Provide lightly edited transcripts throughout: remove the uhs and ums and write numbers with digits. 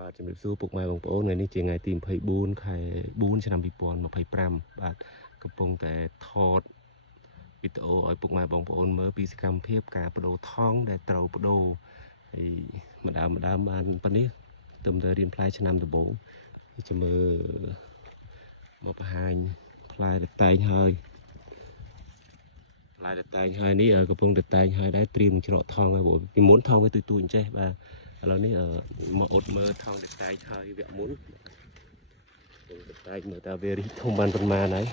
បាទជំរាបសួរពុកម៉ែបងប្អូនថ្ងៃនេះជាថ្ងៃទី24ខែ4ឆ្នាំ2025បាទកំពុងតែថតវីដេអូឲ្យពុកម៉ែបងប្អូនមើលពីសកម្មភាពការបដូរថង់ដែលត្រូវបដូរហើយម្ដងបានប៉ុណ្នេះទៅរៀនផ្លែឆ្នាំដំបូងចាំមើលមកបង្ហាញផ្លែដែលតែងហើយផ្លែដែលតែងហើយនេះកំពុងតែតែងហើយដែរត្រៀមច្រកថង់ហើយព្រោះពីមុនថង់វាទូចអញ្ចេះបាទឥឡូវនេះមកអត់មើលថង់ដែលតែងហើយវគ្គមុនតែងមើលតើវារីកធំបានប៉ុន្មានហើយ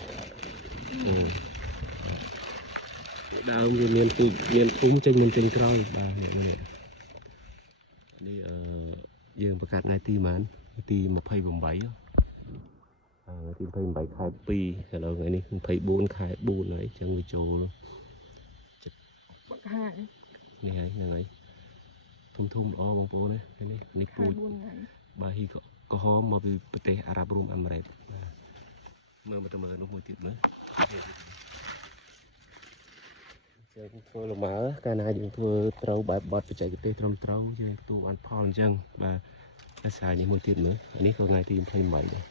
ដើមវាមានទូចមានធំចេញចេញក្រោយបាទនេះយើងប្រកាសថ្ងៃទីប៉ុន្មានទី28ទី28ខែ2ឥឡូវថ្ងៃនេះ24ខែ4ហើយចឹងវាចូលចិត្តបាក់ហានេះហើយហ្នឹងហើយធំល្អបងប្អូននេះពូជបាទហ៊ីក្រហមមកពីប្រទេសអារ៉ាប់រួមអាមេរិកបាទមើលមកទៅមើលនោះមួយទៀតមើលយើងធ្វើលម៉ើកាលណាយើងធ្វើត្រូវបែបបត់បច្ចេកទេសត្រឹមត្រូវយើងទូបានផលអញ្ចឹងបាទតែស្រាយនេះមួយទៀតមើលអានេះក៏ថ្ងៃទី28ដែរ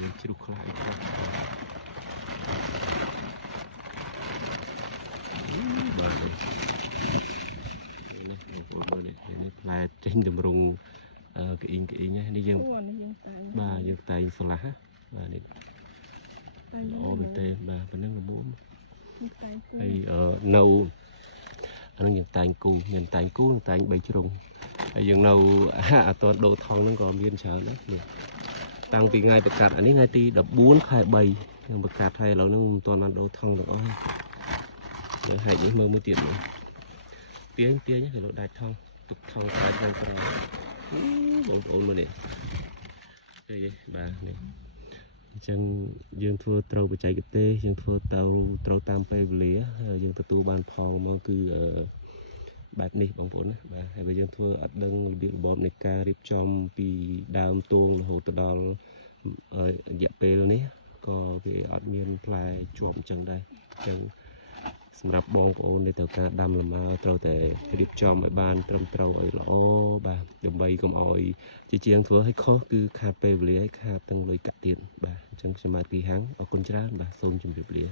យើងជ្រុះខ្លះអីខ្លះបាទនេះបងប្អូនមើលនេះផ្លែចេញតម្រង់កអ៊ីងនេះយើងបាទយើងតែងស្លាស់បាទនេះល្អមែនទេបាទប៉ុណ្ណឹងល្មមហើយនៅអានឹងយើងតែងគូមានតែងគូតែង3ជ្រុងហើយយើងនៅអត់ទាន់ដូរថងហ្នឹងក៏មានច្រើនដែរនេះតាំងពីថ្ងៃប្រកាសអានេះថ្ងៃទី14ខែ3យើងប្រកាសហើយឥឡូវហ្នឹងមិនទាន់បានដូរថងទាំងអស់ហើយហែកនេះមើលមួយទៀតនេះទាញគេលោកដាច់ថងទុកថងតែខាងក្រៅបងប្អូនមើលនេះនេះបាទនេះអញ្ចឹងយើងធ្វើត្រូវបច្ចេកទេសយើងធ្វើត្រូវតាមពេលវេលាយើងទទួលបានផលមកគឺបែបនេះបងប្អូនណាបាទហើយបើយើងធ្វើអត់ដឹងរបៀបរបបនៃការរៀបចំពីដើមទងរហូតដល់រយៈពេលនេះក៏វាអត់មានផ្លែជាប់អញ្ចឹងដែរអញ្ចឹងសម្រាប់បងប្អូនដែលត្រូវការដាំលម៉ើត្រូវតែរៀបចំឲ្យបានត្រឹមត្រូវឲ្យល្អបាទដើម្បីកុំឲ្យជាងធ្វើឲ្យខុសគឺខាតពេលវេលាហើយខាតទាំងលុយកាក់ទៀតបាទអញ្ចឹងខ្ញុំបាទពីហាំងអរគុណច្រើនបាទសូមជម្រាបលា